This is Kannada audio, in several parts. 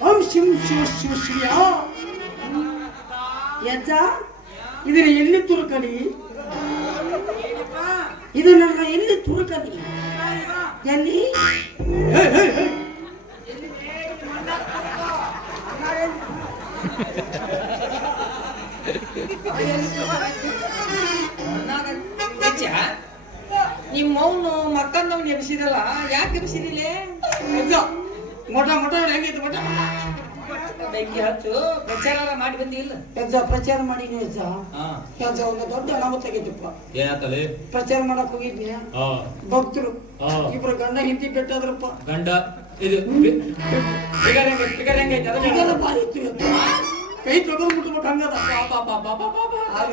ಓಂ ಶಿವ ಶಿವ ಶಿವ ಶಿವ ಯಜ್ಜ ಇದನ್ನ ಎಲ್ಲಿ ತುರುಕಲಿ? ಇದನ್ನ ಎಲ್ಲಿ ತುರುಕಲಿ? ಎಲ್ಲಿ? ನಿಮ್ಮವನು ಮಕ್ಕಂದವ್ನು ಎಬ್ಸಿರಲ್ಲ ಯಾಕೆ ಎಬ್ಸಿರಿಲ್ಲ ಯಜ್ಜ ಮೊಟ ಮೊಟ ಹೆಂಗಿತ್ತು? ಮೊಟ ಬೆಂಕಿ ಹಚ್ಚು. ಪ್ರಚಾರ ಮಾಡಿ ಬಂದಿಲ್ಲ. ಯಜ್ಜ ಪ್ರಚಾರ ಮಾಡಿ ಯಜ್ಜ. ಹಾ. ಯಜ್ಜ ಒಂದು ದೊಡ್ಡ ಅನಾಹುತ ಆಗೈತಪ್ಪ ಏನಾತಲೆ ಪ್ರಚಾರ ಮಾಡಕ್ ಹೋಗಿದ್ನಿ. ಹಾ. ಭಕ್ತರು. ಇಬ್ರು ಗಂಡ ಹಿಂದಿ ಬೆಟ್ಟಾದ್ರಪ್ಪ. ಗಂಡ ಇದು ಫಿಗರ್ ಹೆಂಗೆ ಫಿಗರ್. ಭಾರಿ ಇತ್ತು. ಕೈ ತಗೊಂಡ್ ಬಿಟ್ಬಿಟ್ಟು ಹಂಗದ.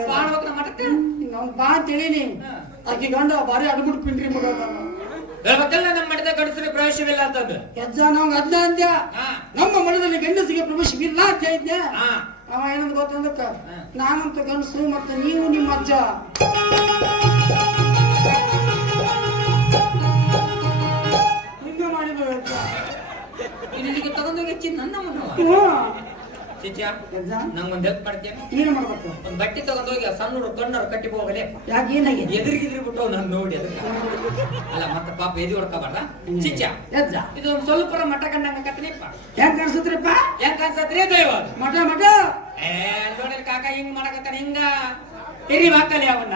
ಕಾಣ್ಬೇಕ ನಾವು ಬಾ ತಿಳಿನಿ. ಆಕಿ ಗಂಡ ಭಾರಿ ಅಡ್ಬಿಟ್ಟು ಪಿಂಡ್ರಿ ಮಗ ಹೇಳ್ಬೇಕಲ್ಲ ನಮ್ಮ ಮಠದ ಗಂಡಸರಿಗೆ ಪ್ರವೇಶವಿಲ್ಲ ಅಂತಂದು. ಯಜ್ಜ ನಾವು ಅದ್ನ ಅಂದ್ಯ? ಹಾ. ನಮ್ಮ ಮಠದಲ್ಲಿ ಗಂಡಸಿಗೆ ಪ್ರವೇಶವಿಲ್ಲ ಅಂತ ಹೇಳಿದ್ದೆ ಹಾ. ಅವ ಏನಂತ ಗೊತ್ತಂದಕ್ಕ. ನಾನಂತ ಗಂಡಸರು ಮತ್ತೆ ನೀವು ನಿಮ್ಮ ಅಜ್ಜ. ಹಿಂಗೆ ಮಾಡಿದ್ವು ಯಜ್ಜ ಇಲ್ಲಿಗೆ ತಗೊಂಡೋಗಿ ಹೆಚ್ಚಿ ನನ್ನ ಮನವ ಹ್ಞೂ. ಚಿಚ್ಚ ಯಜ್ಜ ನಂಗೊಂದ್ ಹೆಲ್ಪ್ ಮಾಡ್ತೇನೆ ಏನ್ ಮಾಡ್ಬೇಕು. ಒಂದ್ ಬಟ್ಟೆ ತಗೊಂಡೋಗಿ ಆ ಸಣ್ಣ ಕಣ್ಣವ್ರು ಕಟ್ಟಿ ಹೋಗಲೇ. ಯಾಕೆ ಏನಾಗಿದೆ ಎದುರಿಗಿದ್ರಿ ಬಿಟ್ಟು ನಾನು ನೋಡಿ ಅದಕ್ಕೆ ಅಲ್ಲ ಮತ್ತೆ ಪಾಪ ಎದಿ ಹೊಡ್ಕೋಬಾರ್ದ? ಚಿಚ್ಚ ಯಜ್ಜ ಇದು ಒಂದ್ ಸ್ವಲ್ಪ ಮಠ ಕಂಡಂಗ ಕತ್ತನಿಪ್ಪ ಹೆಂಗ್ ಕಾಣಿಸತ್ರಿಪ್ಪ ಹೆಂಗ್ ಕಾಣಿಸತ್ರಿ ದೈವ. ಮಠ ಮಠ? ಏ ನೋಡಿ ಕಾಕ ಹಿಂಗ್ ಮಾಡಕತ್ತಾನ ಹಿಂಗ. ತಿರಿ ಹಾಕಲಿ ಅವನ್ನ.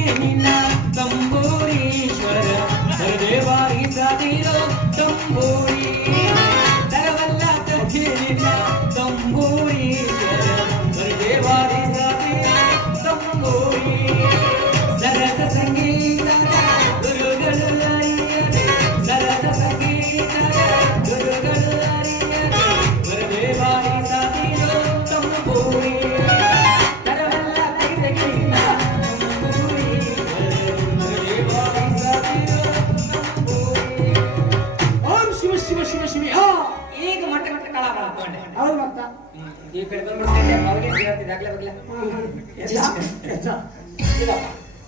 ನಿನ್ನ ತಂಬೂರೀಶ್ವರ ಸರ್ದೇವಾರಿ ಸಾದಿರೋ ತಂಬೂರಿ ಕರವಲ್ಲ ಕಾಗಿ ನಿನ್ನ ತಂಬೂರೀಶ್ವರ ಆಗ್ಲೇ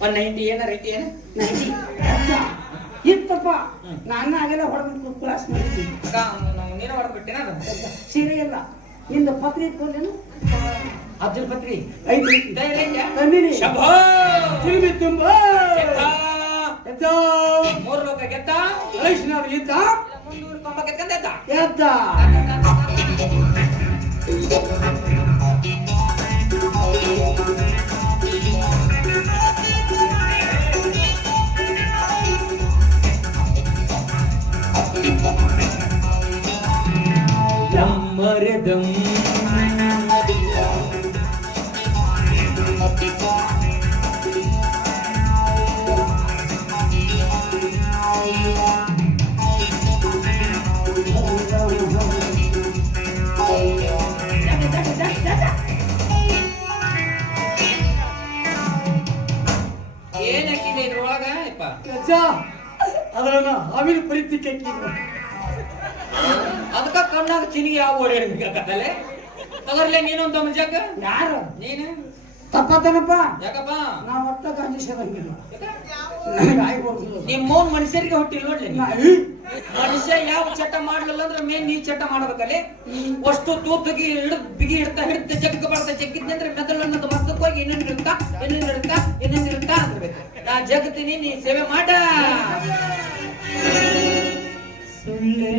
ಒನ್ ನೈಂಟಿ ಏನಾರ ಐತಿ ಏನ? ನೈಟಿ. ಇತ್ತಪ್ಪ. ನಾನು ಆಗಲ್ಲ ಹೊಡೆದು ಕ್ಲಾಸ್ ಮಾಡಿದ್ದೀನಿ ನೀನು ಹೊಡೆದ್ಬಿಟ್ಟೇನ ಅದು? ಸೀರೆ ಎಲ್ಲ. ನಿಂದ ಪತ್ರಿ ಇಟ್ಕೊಂಡೇನು ಅರ್ಜುನ್ ಪತ್ರಿ. ಐದು ಶಂಭೋ! ತಿರುಗಿ ತುಂಬ. ಎದ್ದ ಮೂರು ಲೋಕ ಗೆದ್ದ? ಇದ್ದ? ಮುನ್ನೂರು ಕೊಂಬ ಗೆದ್ದ ಎದ್ದ. ಎದ್ದ ಡಮ್ಮರದಂ. ಏನ್ ಹಾಕಿದೆ ಇದ್ರೊಳಗ ಯಪ್ಪ? ಎಜ್ಜ ಅದನ್ನ ಹಾವಿನ ಪರಿಸ್ಥಿತಿ ಹಾಕಿದ್ರು ಅದಕ್ಕ ಕಣ್ಣಾಗ ಚಿನಿಗೆ ಯಾವ ಓಡಾಡ್ಬೇಕಾಗತ್ತಲೆ ತಗರ್ಲೆ ನೀನೊಂದು ಜಾಗ ಯಾರು? ನೀನು? ತಪ್ಪತ್ತನಪ್ಪ ಯಾಕಪ್ಪ? ನಾ ಮತ್ತ ಗಾಂಧಿಸದಂಗಿಲ್ಲ ನಿಮ್ ಮೌನ್ ಮನುಷ್ಯರಿಗೆ ಹುಟ್ಟಿಲ್ ನೋಡ್ಲಿ. ಮನುಷ್ಯ ಯಾವ ಚಟ ಮಾಡ್ಲಿಲ್ಲ ಅಂದ್ರೆ ಮೇನ್ ನೀ ಚಟ ಮಾಡ್ಬೇಕಲ್ಲಿ? ಅಷ್ಟು ತೂತಗಿ ಹಿಡ್ದು ಬಿಗಿ ಹಿಡ್ತಾ ಹಿಡ್ತಾ ಜಗ್ಗ ಬರ್ತ ಜಗ್ಗಿದ್ನಂದ್ರೆ ಮೆದುಳು ಅನ್ನೋದು ಮಸ್ತಕ್ಕೆ ಹೋಗಿ ಇನ್ನೊಂದು ಇರುತ್ತಾ? ಇನ್ನೊಂದು ಇರುತ್ತಾ? ಇನ್ನೊಂದು ಇರುತ್ತಾ ಅಂದ್ಬೇಕು ನಾ ಜಗ್ತೀನಿ ನೀ ಸೇವೆ ಮಾಡ. ಸುಳ್ಳು.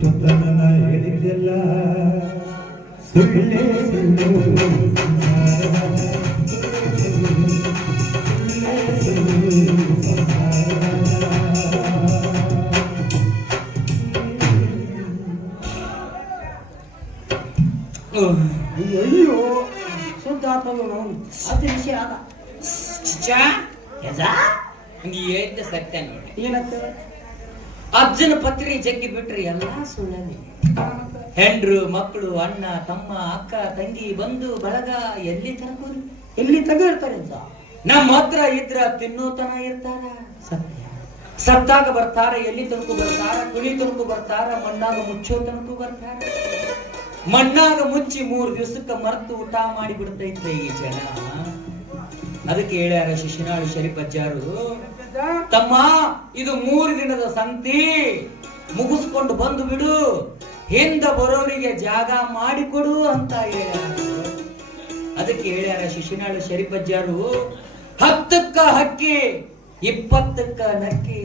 ಸಂಸಾರದ ಹೇಳಿದ್ದೆಲ್ಲ ಸುಳ್ಳೇ ಸುಳ್ಳು ಸಂಸಾರದ ಸುಳ್ಳೇ ಸುಳ್ಳು ಸಂಸಾರದ ಅಯ್ಯೋ ಶುದ್ಧ ಆತ್ಮನು ನಾವು ಅದು ವಿಷಯ ಆದ ಚಿಚ್ಚಾ ನೀ ಹೇಳಿದ್ದೆ ಸತ್ಯ ನೋಡಿ ಏನಂತ ಅಜ್ಜನ ಪತ್ರಿ ಜಗ್ಗಿ ಬಿಟ್ರಿ ಎಲ್ಲಾ ಸುಳ್ಳನೆ ಹೆಂಡ್ರು, ಮಕ್ಕಳು, ಅಣ್ಣ, ತಮ್ಮ, ಅಕ್ಕ, ತಂಗಿ ಬಂದು ಬಳಗ, ಎಲ್ಲಿ ತರಕೋರಿ ಎಲ್ಲಿ ತಗ ಇರ್ತಾರೆ ನಮ್ಮ ಹತ್ರ ಇದ್ರ ತಿನ್ನೋತನ ಇರ್ತಾರ. ಸತ್ಯ. ಸತ್ತಾಗ ಬರ್ತಾರ, ಎಲ್ಲಿ ತನಕ ಬರ್ತಾರ ಕುಳಿ ತನಕ ಬರ್ತಾರ, ಮಣ್ಣಾಗ ಮುಚ್ಚೋ ತನಕ ಬರ್ತಾರ. ಮಣ್ಣಾಗ ಮುಚ್ಚಿ ಮೂರ್ ದಿವಸಕ್ಕ ಮರ್ತು ಊಟ ಮಾಡಿ ಬಿಡ್ತೈತೆ ಈ ಜನ. ಅದಕ್ಕೆ ಹೇಳ್ಯಾರ ಶಿಶಿನಾಳ ಶರೀಫಜ್ಜಾರು ತಮ್ಮ ಇದು ಮೂರು ದಿನದ ಸಂತಿ. ಮುಗಿಸ್ಕೊಂಡು ಬಂದು ಬಿಡು. ಹಿಂದ ಬರೋರಿಗೆ ಜಾಗ ಮಾಡಿಕೊಡು ಅಂತ ಹೇಳ್ಯಾರ ಅದಕ್ಕೆ ಹೇಳ್ಯಾರ ಶಿಶುನಾಳ ಶರೀಫಜ್ಜಾರು ಹತ್ತಕ್ಕ ಹಕ್ಕಿ ಇಪ್ಪತ್ತಕ್ಕ ನಕ್ಕಿ.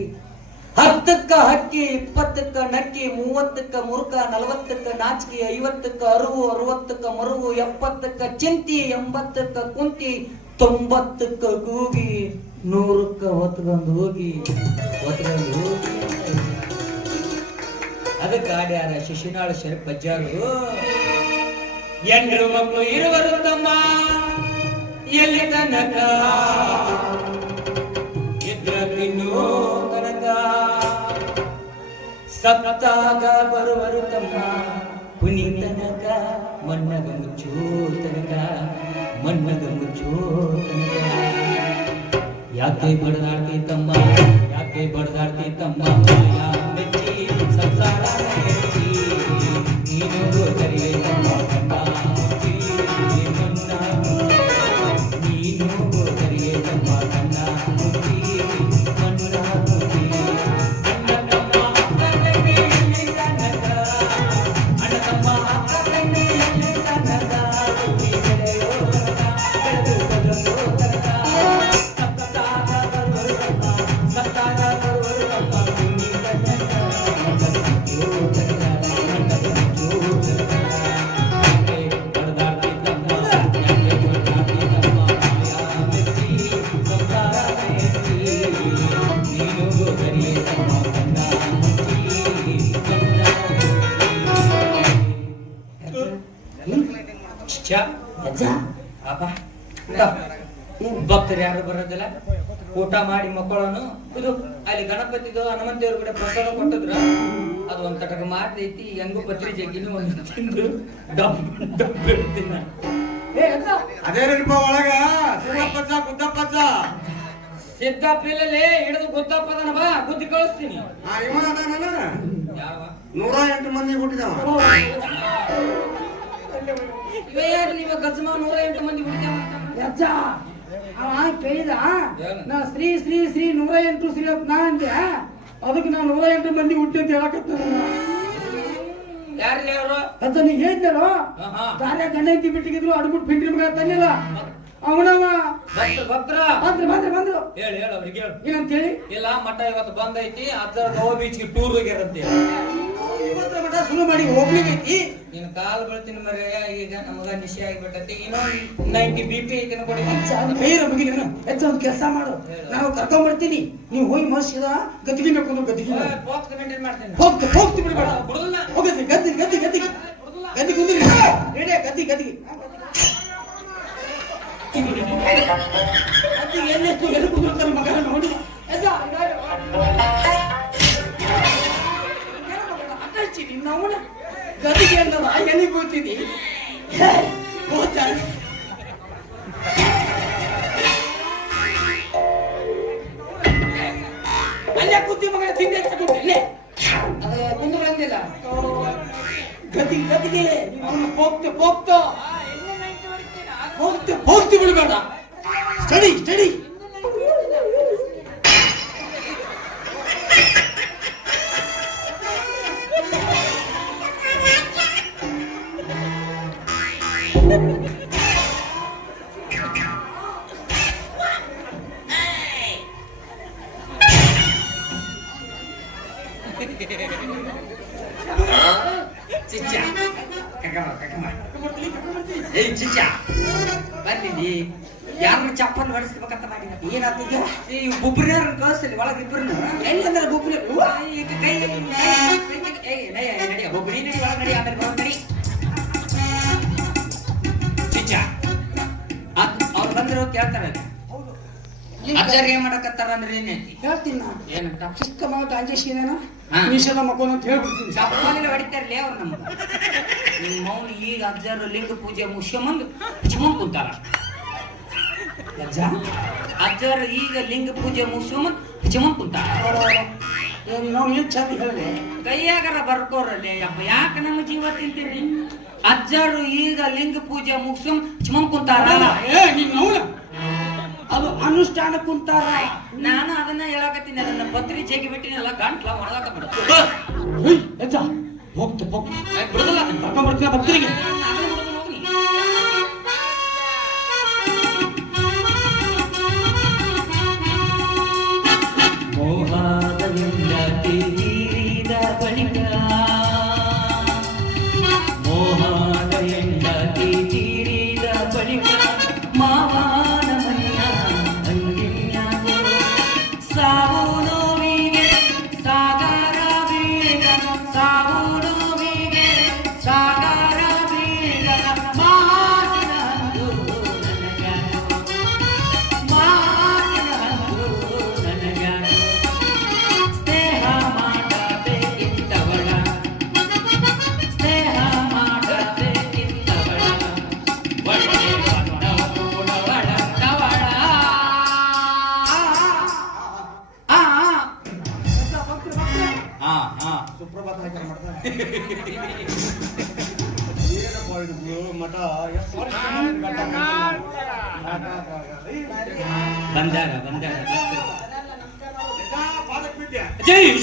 ಹತ್ತಕ್ಕ ಹಕ್ಕಿ ಇಪ್ಪತ್ತಕ್ಕ ನಕ್ಕಿ ಮೂವತ್ತಕ್ಕ ಮುರುಕ ನಲವತ್ತಕ್ಕ ನಾಚಿಕೆ ಐವತ್ತಕ್ಕ ಅರುವು ಅರವತ್ತಕ್ಕ ಮರುವು ಎಪ್ಪತ್ತಕ್ಕ ಚಿಂತಿ ಎಂಬತ್ತಕ್ಕ ಕುಂತಿ ತೊಂಬತ್ತಕ್ಕ ಕೂಗಿ, ನೂರಕ್ಕ ಹೊತ್ಕೊಂಡು ಹೋಗಿ ಹೊತ್ಕೊಂಡು ಹೋಗಿ. ಅದಕ್ಕೆ ಆಡ್ಯಾರ ಶಿಶಿನಾಳ ಶರೀಫ್ ಬಜ್ಜಾರು ಎಂಡ್ರು ಮಕ್ಕಳು ಇರುವರು ತಮ್ಮ, ಎಲ್ಲಿ ತನಕ? ಇದ್ರ ತಿನ್ನೋ ತನಕ. ಸಪ್ತಾಗ ಬರುವರು ತಮ್ಮ ಕುನಿ ತನಕ ಮಣ್ಣಗ ಮುಚ್ಚೋ ತನಕ. ಮಣ್ಣಗ ಮುಚ್ಚೋ ಯಾಕೆ ಬಡದಾಡ್ತಿ ತಮ್ಮ? ಯಾಕೆ ಬಡದಾಡ್ತಿ ತಮ್ಮ? ಸಂಸಾರ ಅಜ್ಜ ಅಪ್ಪ ತ. ಭಕ್ತರು ಯಾರು ಬರೋದಿಲ್ಲ. ಊಟ ಮಾಡಿ ಮಕ್ಕಳನ್ನು ಇದು ಅಲ್ಲಿ ಗಣಪತಿದು ಹನುಮಂತೇವ್ರ ಕಡೆ ಪ್ರಸಾದ ಕೊಟ್ಟಿದ್ರು. ಅದು ಒಂದ್ ತಟಕ ಮಾಡ್ತೈತಿ ಹೆಂಗು ಪತ್ರಿ ಜಗ್ಗಿನ ಒಂದು ತಿಂದು ಡಬ್ ಡಬ್ ಅದೇನಪ್ಪ ಒಳಗ. ಸಿದ್ದಪ್ಪಜ್ಜ ಗುದ್ದಪ್ಪಜ್ಜ. ಹಿಡಿದು ಗುದ್ದಪ್ಪದನ ಬಾ ಗುದ್ದಿ ಕಳಿಸ್ತೀನಿ. ಇವನ ನೂರ ಎಂಟು ಮಂದಿ ಹುಟ್ಟಿದವ. ಇವ ಯಾರು ನಿಮ್ಮ ಗಜಮ ನೂರ ಎಂಟು ಮಂದಿ? ಅಜ್ಜ ಅವ ಕೇಳಿದ? ನಾ ಶ್ರೀ ಶ್ರೀ ಶ್ರೀ ನೂರ ಎಂಟು ಶ್ರೀ ಅಂತ ನಾ ಅಂದೆ. ಅದಕ್ಕೆ ನಾ ನೂರ ಎಂಟು ಮಂದಿ ಹುಟ್ಟಿ ಅಂತ ಹೇಳಕತ್ತ ಅಜ್ಜ ನೀ ಹೇಳಿದ್ನೋ ಹಾ, ಹಾ. ಕಾರ್ಯ ಗಂಡ ಐತಿ ಬಿಟ್ಟಿಗಿದ್ರು ಅಡ್ಬಿಟ್ಟು ಪಿಂಟ್ರಿ ಮಗ ತಂದಿಲ್ಲ ಅವನವ? ಬಂದ್ರು ಬಂದ್ರು ಬಂದ್ರು. ಹೇಳಿ ಹೇಳು ಅವ್ರಿಗೆ ಹೇಳು. ಏನಂತ ಹೇಳಿ? ಇಲ್ಲ ಮಠ ಇವತ್ತು ಬಂದೈತಿ ಅದ್ರ ಗೋವಾ ಬೀಚ್ಗೆ ಟೂರ್ ಹೋಗ್ಯಾರಂತೆ ಇವತ್ತರ ಮಠ ಶುರು ಮಾಡಿ ಹೋಗ್ಲಿಕ್ಕೈತಿ. ನೀನು ಕಾಲು ಬರ್ತೀನಿ ಮರೆ ಈಗ ನಮಗ ನಿಶೆ ಆಗಿಬಿಟ್ಟತಿ. ಏನೋ ನೈಂಟಿ ಬಿ ಪಿ ಐತಿ ಕೊಡಿ. ಬೇರೆ ಬಗ್ಗೆ ನೀನು ಹೆಚ್ಚು ಒಂದು ಕೆಲಸ ಮಾಡು. ನಾವು ಕರ್ಕೊಂಡ್ ಬರ್ತೀನಿ. ನೀವು ಹೋಗಿ ಮಸ್ಸಿದ ಗದ್ದಿಗೆ ಬೇಕು ಅಂದ್ರೆ ಗದ್ದಿಗೆ ಹೋಗ್ತು ಹೋಗ್ತಿ ಬಿಡ್ಬೇಡ. ಹೋಗತ್ತಿ ಗದ್ದಿ ಗದ್ದಿ ಗದ್ದಿ. ಗದ್ದಿ ಕುಂದಿರಿ ರೆಡಿ ಗದ್ದಿ ಗದ್ದಿಗೆ ಗದ್ದಿಗೆ ಎಲ್ಲೆತ್ತು ಎಲ್ಲಿ ಕುಂದಿರ್ತಾನೆ ಮಗ ನೋಡಿ. ಕೂತಿದ್ದೀನಿ ಬೀಳ್ತಿದ್ದಿ ಹೇ, ಹೋಗ್ತಾನೆ. ಅಲ್ಲೇ ಕುದ್ದಿ ಮಗನ ತಿಂಡಿ ಹಚ್ಚಿಕೊಂಡು ಅಲ್ಲೇ ಬಂದಿಲ್ಲ. ಗತಿ ಗತಿಗೆ ಅವನು ಹೋಗ್ತೆ ಹೋಗ್ತೋ ಹೋಗ್ತೆ ಹೋಗ್ತಿ ಬಿಡಬೇಡ. ಸ್ಟಡಿ ಸ್ಟಡಿ ಅಜ್ಜಾರ್ ಏನ್ ಮಾಡಕತ್ತಾರ ಅಂದ್ರೆ ಏನೈತಿ ಹೇಳ್ತೀನಿ ಏನಂತ? ಮಗ ಅಂತ ಹೇಳ್ಬಿಡ್ತೀನಿ. ಅವ್ರು ನಿಮ್ಮ ಮೌನ ಈಗ ಅಜ್ಜಾರು ಲಿಂಗ ಪೂಜೆ ಮುಗಿಸ್ಕೊಂಬಂದು ಹಚ್ಕೊಂಡ್ ಕುಂತಾರ. ಅಜ್ಜ ಅಜ್ಜಾರು ಈಗ ಲಿಂಗ ಪೂಜೆ ಮುಗಿಸ್ಕೊಂಬಂದು ಹಚ್ಕೊಂಡ್ ಕುಂತಾರ. ನಾವು ಏನ್ ಚಂದ ಹೇಳಿದೆ? ಕೈಯಾಗರ ಬರ್ಕೋರಲ್ಲಿ ಅಪ್ಪ ಯಾಕೆ ನಮ್ಮ ಜೀವ ತಿಂತೀರಿ? ಅಜ್ಜಾರು ಈಗ ಲಿಂಗ ಪೂಜೆ ಮುಗಿಸ್ಕೊಂಡ್ ಹಚ್ಕೊಂಡ್ ಕುಂತಾರ ಏ ಅದು ಅನುಷ್ಠಾನ ಕುಂತಾರ. ನಾನು ಅದನ್ನ ಹೇಳಕತ್ತೀನಿ. ಅದನ್ನ ಪತ್ರಿ ಜೇಗಿ ಬಿಟ್ಟಿನಲ್ಲ ಗಂಟ್ಲ ಒಣಗಾಕ ಬಿಡು ಹೋಗ್ತ ಹೋಗ್ ಬಿಡುದಿಲ್ಲ. ಕರ್ಕೊಂಡ್ಬರ್ತೀನಿ ಭಕ್ತರಿಗೆ.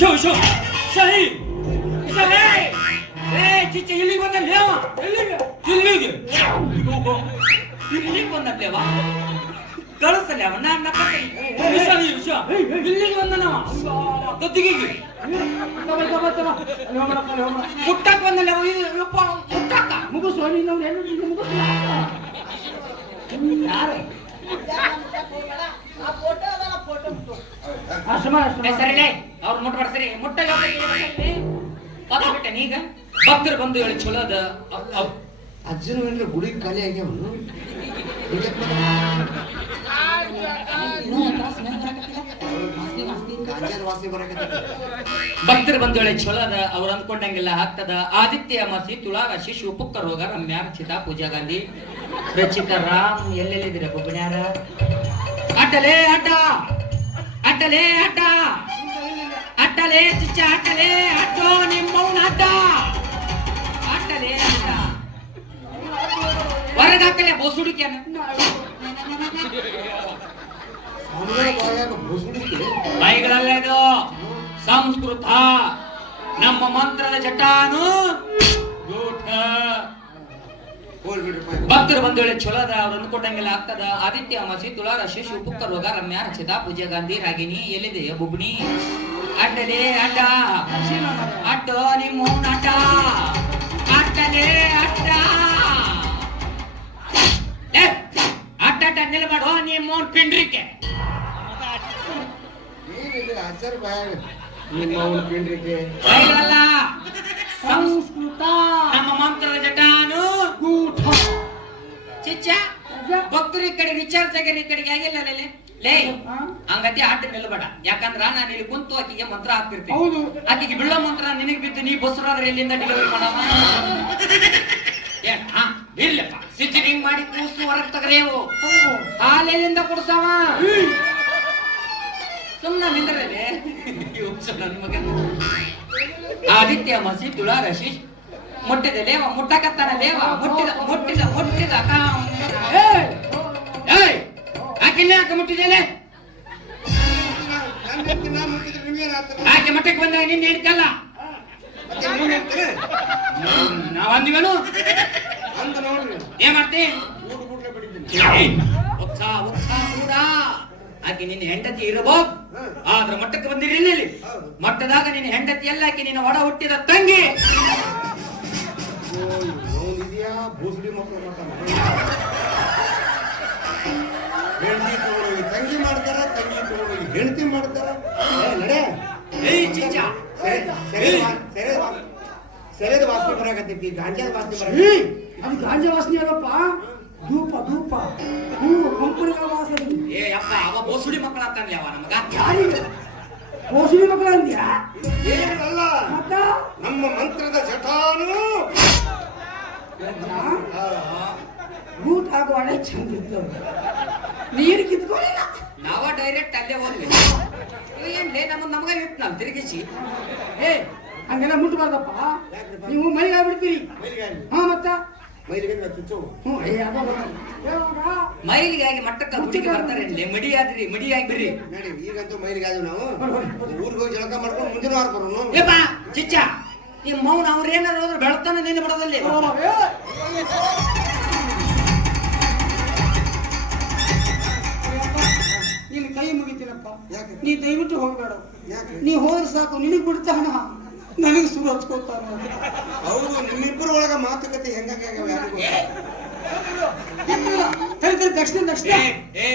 ಶೋ ಶೋ ಸೈ ಸೈ ಏ ಚಿಚ್ಚ ಇಲ್ಲಿಗೆ ಬಂದಲ್ಲಿ ಎಲ್ಲಿಗೆ ಇಲ್ಲಿಗೆ ಇಲ್ಲಿಗೆ ಬಂದಲ್ಲಿ ಅವ ಕಳಿಸಲಿ ಅವ ನಾನು ಇಲ್ಲಿಗೆ ಬಂದನವ ಗದ್ದಿಗೆಗೆ ಮುಟ್ಟಕ್ ಬಂದಲ್ಲಿ ಮುಟ್ಟಕ್ಕ ಮುಗಿಸು ನೀನು ಏನು ನೀನು ಮುಗಿಸು ಯಾರು ಆ ಸರಿಲೇ ಅವ್ರು ಮುಟ್ಬಾರ ಸರಿ ಮುಟ್ಟ ಪಾತ್ರ ಬಿಟ್ಟೆ ನೀಗ? ಭಕ್ತರು ಬಂದು ಹೇಳಿ ಚಲೋ ಅದ. ಅಜ್ಜನ ಗುಡಿ ಖಾಲಿ ಆಗ್ಯಾವನು ಭಕ್ತರು ಬಂದು ಹೇಳಿ ಚಲೋ ಅದ. ಅವ್ರು ಅನ್ಕೊಂಡಂಗೆಲ್ಲ ಆಗ್ತದ. ಆದಿತ್ಯ ಅಮಾಸಿ ತುಳಾಗ ರಾಶಿ ಪುಕ್ಕ ರೋಗ ರಮ್ಯಾ ಚಿತಾ ಪೂಜಾ ಗಾಂಧಿ ರಚಿತ ರಾಮ್ ಎಲ್ಲೆಲ್ಲಿದ್ದೀರ ಬೊಬ್ಬಣ್ಯಾರ ಆಟಲೇ ಅಡ್ಡ ಅಟ್ಟಲೇ ಅಡ್ಡ ಅಟ್ಟಲೇ ಚಿಚ್ಚ, ಅಟ್ಟಲೇ ಅಡ್ಡೋ ನಿಮ್ಮವನ ಅಡ್ಡ ಅಟ್ಟಲೇ ಅಡ್ಡ ಹೊರಗಾಕಲೇ ಬೋಸುಡಿಕೆನ. ಬೈಗಳಲ್ಲೇದು ಸಂಸ್ಕೃತ. ನಮ್ಮ ಮಂತ್ರದ ಜಟಾನು. ಬಿಡ್ರಪ್ಪ ಭಕ್ತರು ಬಂದು ಚಲೋದ ಅವ್ರನ್ನು ಕೊಟ್ಟಂಗೆಲ್ಲ ಅವ್ರು ಅಂದ್ಕೊಂಡಂಗೆಲ್ಲ ಆಗ್ತದ. ಆದಿತ್ಯ ಅಮಾಸಿ ತುಳಾರ ರಾಶಿ ಶಿವಪುಕ್ಕ ರೋಗ ರಮ್ಯ ರಚಿತಾ ಪೂಜಾ ಗಾಂಧಿ ರಾಗಿಣಿ ಎಲ್ಲಿದೆ? ಬುಬ್ಣಿ ಅಡ್ಡಲೇ ಅಡ್ಡ ಅಡ್ಡ ನಿಮ್ಮ ಅಡ್ಡ ಅಡ್ಡಲೇ ಅಡ್ಡ ಅಡ್ಡ ಅಡ್ಡ ನಿಲ್ಬೇಡ ನಿಮ್ಮ ಪಿಂಡ್ರಿಕೆ. ನಿಮ್ಮ ಪಿಂಡ್ರಿಕೆ. ಸಂಸ್ಕೃತ. ನಮ್ಮ ಮಂತ್ರದ ಭಕ್ತರು ಈ ಕಡೆ ವಿಚಾರ ಈ ಕಡೆಗೆ ಆಗಿಲ್ಲ ಲೇ. ಲೇ ಹಂಗತಿ ಆಟ ನಿಲ್ಬೇಡ. ಯಾಕಂದ್ರ ನಾನು ಇಲ್ಲಿ ಕುಂತು ಆಕಿಗೆ ಮಂತ್ರ ಹಾಕ್ತಿರ್ತೀನಿ. ಹೌದು. ಆಕಿಗೆ ಬೀಳೋ ಮಂತ್ರ ನಿನಗ್ ಬಿದ್ದು ನೀ ಬಸರಾದ್ರೆ ಎಲ್ಲಿಂದ ಡೆಲಿವರಿ ಮಾಡಮ್ಮ? ಏನ್ ಹಾ ಇರ್ಲಪ್ಪ. ಸಿಜರಿಂಗ್ ಮಾಡಿ ಕೂಸು ಹೊರಗ್ ತಗರೇವು ಹಾಲೆಲ್ಲಿಂದ ಕುಡ್ಸವ? ಸುಮ್ಮನೆ ನಿಂದ್ರಲ್ಲೇ. ಆದಿತ್ಯ ಮಸಿ ತುಳಾ ರಶಿ ಮುಟ್ಟಿದ ಲೇವ, ಮುಟ್ಟಕತ್ತಾನ ಲೇವ, ಮುಟ್ಟಿದ ಮುಟ್ಟಿದ ಮುಟ್ಟಿದ! ಆಕಿನ್ನ ಯಾಕೆ ಮುಟ್ಟಿದೆಲೆ? ಆಕೆ ಮಠಕ್ಕೆ ಬಂದಾಗ ನಿನ್ನ ಹೇಳ್ತಲ್ಲ ನೀವ್ ಅಂದಿವೇನು ಏನ್ ಮಾಡ್ತಿ ಮೂರು ಗುಡ್ಲೆ ಬಡಿದ್ದೀನಿ ಏಯ್! ಉತ್ಸಾಹ ಉತ್ಸಾಹ ಕೂಡ ಆಕೆ ನಿನ್ನ ಹೆಂಡತಿ ಇರಬಹುದು ಆದ್ರ ಮಟ್ಟಕ್ಕೆ ಬಂದಿರಲಿಲ್ಲ. ಮಟ್ಟದಾಗ ನಿನ್ನ ಹೆಂಡತಿ ಎಲ್ಲ ಆಕೆ ನಿನ್ನ ಒಡ ಹುಟ್ಟಿದ ತಂಗಿ ಭೂಸುಡಿ ಮಕ್ಕಳು ಮಾಡ್ತಾನೆ ಹೆಂಡತಿ ತಗೊಂಡೋಗಿ ತಂಗಿ ಮಾಡ್ತಾರ? ತಂಗಿ ತಗೊಂಡೋಗಿ ಹೆಂಡತಿ ಮಾಡ್ತಾರ? ಏ, ನಡೆ. ಸೆರೆದ ವಾಸನೆ ಬರಾಕತ್ತೈತಿ ಗಾಂಜಾದ ವಾಸನೆ ಬರಾಕತ್ತೈತಿ. ಅದು ಗಾಂಜಾ ವಾಸನೆ ಅಲ್ಲಪ್ಪ. ಧೂಪ ಧೂಪ. ಹೂವು ಕಂಪನಿಗಳ ವಾಸನೆ ಏ ಅಪ್ಪ ಅವ ಬೋಸುಡಿ ಮಕ್ಕಳ ಅಂತಾನ್ಲಿ ಅವ ನಮಗ. ಯಾರಿಗೆ? ಮೋಸಡಿ ಮಕ್ಕಳು ಅಂದ್ಯಾ? ಏನಲ್ಲ. ನಮ್ಮ ಮಂತ್ರದ ಜಟಾನು ಊಟ ಹಣೆ ಚಂದ ಇತ್ತು. ನೀರು ಕಿತ್ಕೊಳ್ಳಿಲ್ಲ. ನಾವ ಡೈರೆಕ್ಟ್ ಅಲ್ಲೇ ಹೋದ್ವಿ. ಏನ್ಲೇ ನಮ್ಮ ನಮಗ ಇಟ್ನಲ್ ತಿರುಗಿಸಿ. ಏ ಹಂಗೆಲ್ಲ ಮುಟ್ಬಾರ್ದಪ್ಪ. ನೀವು ಮೈಗೆ ಆಗ್ಬಿಡ್ತೀರಿ ಹಾ ಮತ್ತ? ಮೈಲಿಗಾಗಿ ಮಟ್ಟಕ್ಕ ಹುಡುಗಿ ಬರ್ತಾರೆ ಮಡಿ ಆದ್ರಿ ಮಡಿ ಆಗ್ಬಿರಿ ಈಗಂತೂ ಮೈಲಿಗೆ ಆದ್ವಿ ನಾವು ಊರಿಗೆ ಹೋಗಿ ಜಳಕ ಮಾಡ್ಕೊಂಡು ಮುಂದಿನ ವಾರ ಬರೋಣ ಚಿಚ್ಚ. ಈ ಮೌನ ಅವ್ರ ಏನಾದ್ರು ಹೋದ್ರೆ ಬೆಳತಾನ ನಿನ್ನ ಬಡದಲ್ಲಿ. ನಿನ್ನ ಕೈ ಮುಗಿತೀನಪ್ಪ. ಯಾಕೆ? ನೀ ದಯವಿಟ್ಟು ಹೋಗ್ಬೇಡ. ಯಾಕೆ? ನೀ ಹೋದ್ರೆ ಸಾಕು ನಿನಗೆ ಬಿಡ್ತಾನ ನನಗೆ ಸುರು ಹಚ್ಕೋತಾನ ಹೌದು ನಿಮ್ಮಿಬ್ಬರು ಒಳಗ ಮಾತುಕತೆ ಕರಿ ದಕ್ಷಿಣ ದಕ್ಷಿಣ. ಏ ಏ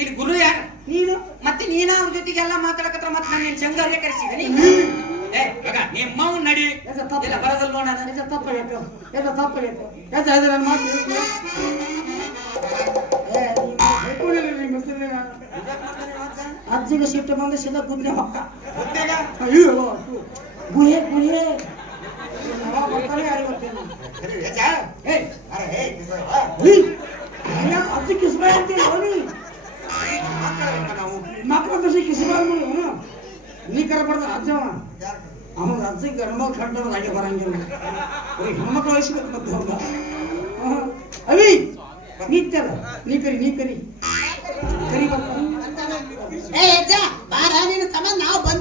ಇಲ್ಲಿ ಗುರು ಯಾರು? ನೀನು? ಮತ್ತೆ ನೀನ ಅವ್ರ ಜೊತೆಗೆಲ್ಲ ಮಾತಾಡಕತ್ರ ಮತ್ತೆ ನಾನು ನಿನ್? ಸಂಘ ಕರೆಸಿದ ಏ ಮಗ ನಿಮ್ಮ ಅವ್ನ್ ನಡಿ ಎಸ ತಪ್ಪು. ಇಲ್ಲ ಬರೋದಲ್ಲ ನೋಡೋಣ ಎಸ ತಪ್ಪಾಗೈತೆ ಎಸ ತಪ್ಪಾಗೈತೆ ಎಸ ಇದು ನನ್ನ ಮಾತು ಕೇಳ್ಕೊ. ಏ, ನೀನು ಬೈಕೊಂಡಿಲ್ಲ ನಿಮ್ಮ ಹೆಸರಿನ ನಾನು. ಅಜ್ಜಿಗೆ ಸಿಟ್ಟು ಬಂದು ಸೀದಾ ಗುದ್ದೆ ಮಕ್ಕ ಹುದ್ದೆಗ ಅಯ್ಯೋ ಅಷ್ಟು. ಗುಹೆ ಗುಹೆ ನೀ ಕರೆ ಬರ್ತಾರ ಅಜ್ಜವ ಯಾರು? ಅವನ ಅಜ್ಜಿಗೆ ಗಂಡ್ಮಕ್ಳು ಕಂಡ್ರೆ ಹಾಗೆ ಬರಂಗಿಲ್ಲ. ಅವ್ರಿಗೆ ಹೆಣ್ಮಕ್ಳು ವಹಿಸ್ಬೇಕು ಮತ್ತೆ ಅವಾಗ ಅವಿ ನಿತ್ಯದ ನೀ ಕರಿ ನೀ ಕರಿ. ಕರಿ ಬರ್ತಾನೆ. ಏ ಅಜ್ಜ ಬಾರ ನಿನ್ನ ಸಂಬಂಧ ನಾವು ಬಂದೀವಂದ್ರೆ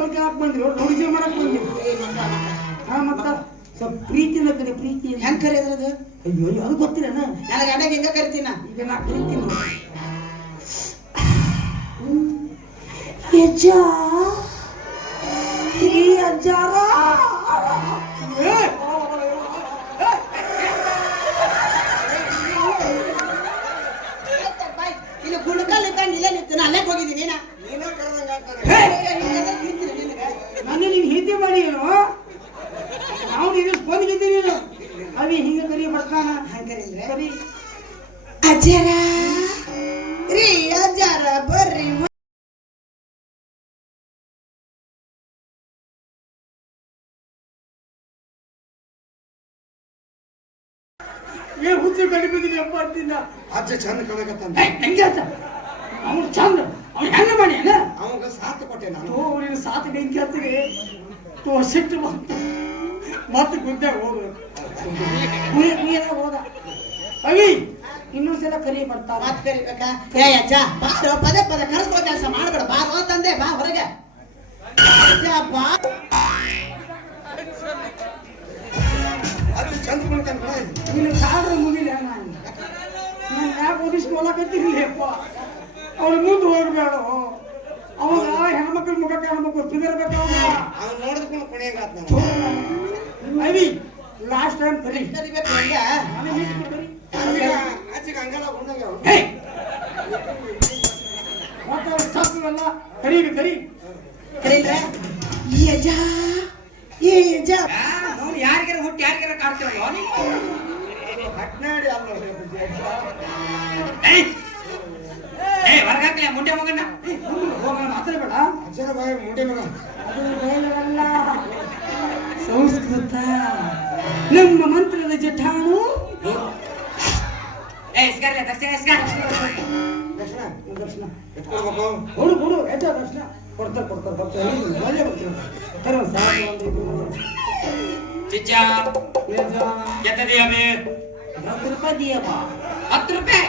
ನೀವು ಯಾಕೆ ಬಂದ್ರಿ ಅವ್ರು ನೋಡಿದ್ರೆ ಮಾಡಕ್ ಬಂದ್ರಿ ಹಾ ಮತ್ತ ಸ್ವಲ್ಪ ಪ್ರೀತಿ ಕರಿ ಪ್ರೀತಿ ಹೆಂಗ್ ಕರೆಯೋದ್ರದು ಅಯ್ಯೋ ಅಯ್ಯೋ, ಅದು ಗೊತ್ತಿರನ ನನಗೆ ಅಡಗ ಹೆಂಗ ಕರಿತೀನ ಈಗ ನಾ ಕರಿತೀನಿ ಯಜ್ಜ ಈ ಅಜ್ಜಾರ ಏ, ಇಲ್ಲಿ ಗುಣಕಲ್ ಇದ್ದಂಗೆ ಇಲ್ಲೇ ನಿಂತು ಅಲ್ಲೇ ಹೋಗಿದ್ದೀನಿ ನಾ ನೀನೇ ಕರೆದಂಗ್ ಆಗ್ತಾನೆ. ಹೇ, ಅಯ್ಯೋ, ಹಿಂಗೆಲ್ಲ ನಿಂತೀನಿ ನಿನಗೆ. ನಾನು ನೀನ್ ಹಿಂದೆ ಮಾಡಿ ಏನು ನಾವು ನೀನು ಬಂದಿದ್ದೀನಿ ನೀನು ಅವಿ ಹಿಂಗ ಕರಿ ಬರ್ತಾನ ಹಂಗ್ ಕರೀಲ್ರೆ? ಕರಿ ಅಜ್ಜಾರ ರೀ ಜರ ಬರ್ರಿ ಏ ಹುಚ್ಚು ಕಡಿಮೆ ಬಿದ್ದೀನಿ ಅಪ್ಪ ಅಂತಿದ್ದ. ಅಜ್ಜ ಚಂದ ಕಳಕತ್ತಾನ. ಹೆಂಗೆ ನಂಗೆ ಅವ್ನು ಚಂದ. ಅವನು ಹೆಂಗ ಮಾಡಿ ಅಲ್ಲ ಅವಾಗ ಸಾಥ್ ಕೊಟ್ಟೆ ನಾನು. ಓ ನೀನು ಸಾತ ಬೆಂಕಿ ಹತ್ತಿಗೆ ತೋ ಸಿಟ್ಟು ಬಂತು. ಮತ್ತೆ ಗುದ್ದೆ ಹೋಗು. ಕುಯ್ಯ ಕುಯ್ಯದ ಹೋದ. ಅವಿ ಇನ್ನೊಂದ್ಸಲ ಕರಿ ಬರ್ತಾವ ಮಾತ್ ಕರಿಬೇಕಾ ಏ ಅಜ್ಜ ಬಾರೋ ಪದೇ ಪದೇ ಕರ್ಸ್ಕೋ ಕೆಲಸ ಮಾಡ್ಬೇಡ. ಬಾ ತಂದೆ ಬಾ ಹೊರಗೆ. ಅಜ್ಜ ಬಾ. ಅಜ್ಜ ಚಂದ ಕುಣಿತಾನ ಕಣ. ನೀನು ಸಾದ್ರ ಮುಗಿಲ ನಾನು. ನಾನು ಯಾಕೆ ಓದಿಸ್ಕೊಳಕತ್ತಿರ್ಲಿ ಅಪ್ಪ ಅವ್ರ ಮುಂದೆ ಹೋಗ್ಬೇಡ. ಅವಾಗ ಹೆಣ್ಮಕ್ಳ ಮುಖ ಹೆಣ್ಮಕ್ಳು ತಿದರ್ಬೇಕು ಅವ್ನ್ ನೋಡಿದ್ಕೊಂಡು ಕುಣಿಯಂಗಾತ್ ಅವಿ ಲಾಸ್ಟ್ ಟೈಮ್ ಕರಿ. ಕರಿಬೇಕು ಹಂಗ ಕರೀರಿ ಕರಿ ಕರೀಲ್ರೆ ಈ ಅಜ್ಜ ಈ ಅಜ್ಜ ಅವ್ನು ಯಾರಿಗಾರ ಹುಟ್ಟಿ ಯಾರಿಗಾರ ಕಾಡ್ತಿರಲ್ಲ ಹಟ್ನಾಡಿ. ಏ ಹೊರಗಾಕ್ಲಿ ಮುಂಡೆ ಮಗನ್ನ. ಹೋಗೋಣ ಮಾತಾಡಬೇಡ ಅಜ್ಜನ ಬಾಯಿ ಮುಂಡೆ ಮಗ. ಸಂಸ್ಕೃತ. ನಮ್ಮ ಮಂತ್ರದ ಜಠಾಣು. ಏ ಇಸ್ಕರ್ಲೆ ದರ್ಶನ ಇಸ್ಕರ್ ದರ್ಶನ ದರ್ಶನ ಎತ್ಕೊಳ್ಬೇಕು ಕೊಡು ಕೊಡು ಹೆಚ್ಚ ದರ್ಶನ ಕೊಡ್ತಾರೆ ಕೊಡ್ತಾರೆ ಬರ್ತಾರೆ ಒಂದು ಇದು. ಚಿಚ್ಚ ನಿಜ. ಎತ್ತದಿಯಮೆ ಹತ್ತು ರೂಪಾಯಿ ದಿಯಪ್ಪ ಹತ್ತು ರೂಪಾಯಿ.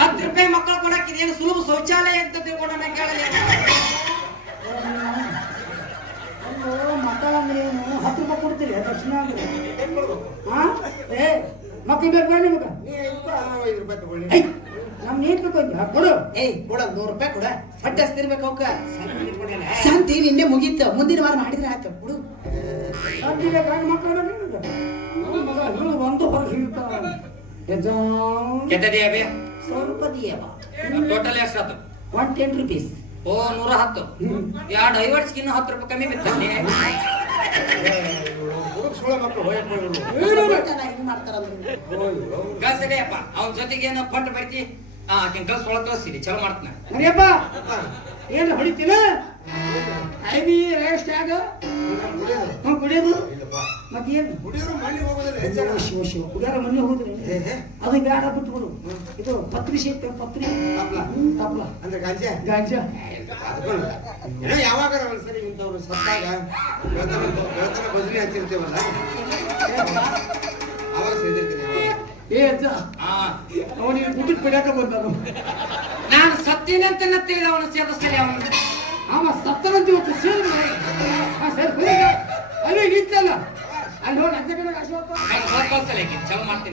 ಹತ್ತು ರೂಪಾಯಿ ಮಕ್ಕಳು ಕೊಡಕ್ಕೆ ಇದೇನು ಸುಲಭ ಶೌಚಾಲಯ ಅಂತ ತಿಳ್ಕೊಂಡ ಕೇಳಲಿ ಅಲ್ಲೋ ಮಕ್ಕಳ ಅಂದ್ರೆ ಏನು ಹತ್ತು ರೂಪಾಯಿ ಕೊಡ್ತೀರಿ ದರ್ಶನ ಅಂದ್ರೆ ಹಾ ಏ ಮಕ್ಕಳು ಬೇಕು ನಿಮಗ ಐದು ರೂಪಾಯಿ ತಗೊಳ್ಳಿ. ನಮ್ ಕೊಡು. ಏಯ್ ಕೊಡ ನೂರು ರೂಪಾಯಿ ಕೊಡ. ಹೊಟ್ಟೆ ಹಸ್ತಿರ್ಬೇಕು ಅವಕ್ಕ. ಶಾಂತಿ ನಿನ್ನೆ ಮುಗೀತು. ಮುಂದಿನ ವಾರ ಮಾಡಿದ್ರೆ ಆಯ್ತು. ಬಿಡು. ಒಂದು ಹೊರಗೆ ಹಿಡ್ತಾನ ಯಜಮಾನ್. ಕೆತ್ತದೆಯ ಬೇ ಸ್ವಲ್ಪ ದಿಯವ ಟೋಟಲ್ ಎಷ್ಟು ಆತು ಒನ್ ಟೆನ್ ರುಪೀಸ್ ಓ ನೂರ ಹತ್ತು. ಎರಡು ಐವತ್ತು ಸ್ಕಿನ್ ಹತ್ತು ರೂಪಾಯಿ ಕಮ್ಮಿ ಬಿತ್ತಲ್ಲಿ ಮಕ್ಕಳು ಹೋಯ್. ಕಳ್ಸಡಿಯಪ್ಪ ಅವನ ಜೊತೆಗೆ ಏನೋ ಪಟ್ಟು ಬರ್ತಿ. ಹಾ ಆಕಿನ ಕಳ್ಸ ಒಳಗೆ ಕಳ್ಸಿರಿ ಚಲೋ ಮಾಡ್ತಾನೆ ಮರಿಯಪ್ಪ ಏನು ಹೊಡಿತಿಲ್ಲ ಐ ಬಿ ರೇಸ್ಟ್ ಆಗ ಕುಡಿಯೋದು. ಮತ್ತೇನು? ಕುಡಿಯೋರು ಮನೆ ಹೋಗೋದಿಲ್ಲ ಹೆಚ್ಚಾಗ. ಶಿವ ಶಿವ ಕುಡಿಯಾರ ಮೊನ್ನೆ ಹೋದ್ರೆ. ಅದು ಬೇಡ ಬಿಟ್ಬಿಡು. ಇದು ಪತ್ರಿ ಶೇಪ್ ಪತ್ರಿ. ತಪ್ಲ. ಅಂದ್ರೆ ಗಾಂಜಾ? ಗಾಂಜಾ. ಯಾವಾಗ ಸರಿ ಇಂಥವ್ರು ಸತ್ತಾಗ ಬೆಳತನ ಭಜನೆ ಹಚ್ಚಿರ್ತೇವಲ್ಲ? ಅವಾಗ ಸೇದಿರ್ತೀನಿ. ಏ ಅಜ್ಜ. ಅವನಿಗೆ ಊಟಕ್ಕೆ ಬಿಡಾಕ ಬಂದನು. ನಾನು ಸತ್ಯನಂತ ತಿಳಿದ ಅವನು ಸೇರಿಸ್ತಾರೆ ಅವನು. ಅವ ಸತ್ತನಂತ ಇವತ್ತು ಸೇರಿದ್ರು ಹಾ ಸರಿ ಅಲ್ಲಿ ನಿಂತಲ್ಲ. ಅಲ್ಲಿ ಹೋಗಿ ಅಜ್ಜ ಕಡೆ ಅಶೋಕ ಕಳ್ಸಲ್ಲ ಚಲೋ ಮಾಡ್ತೀನಿ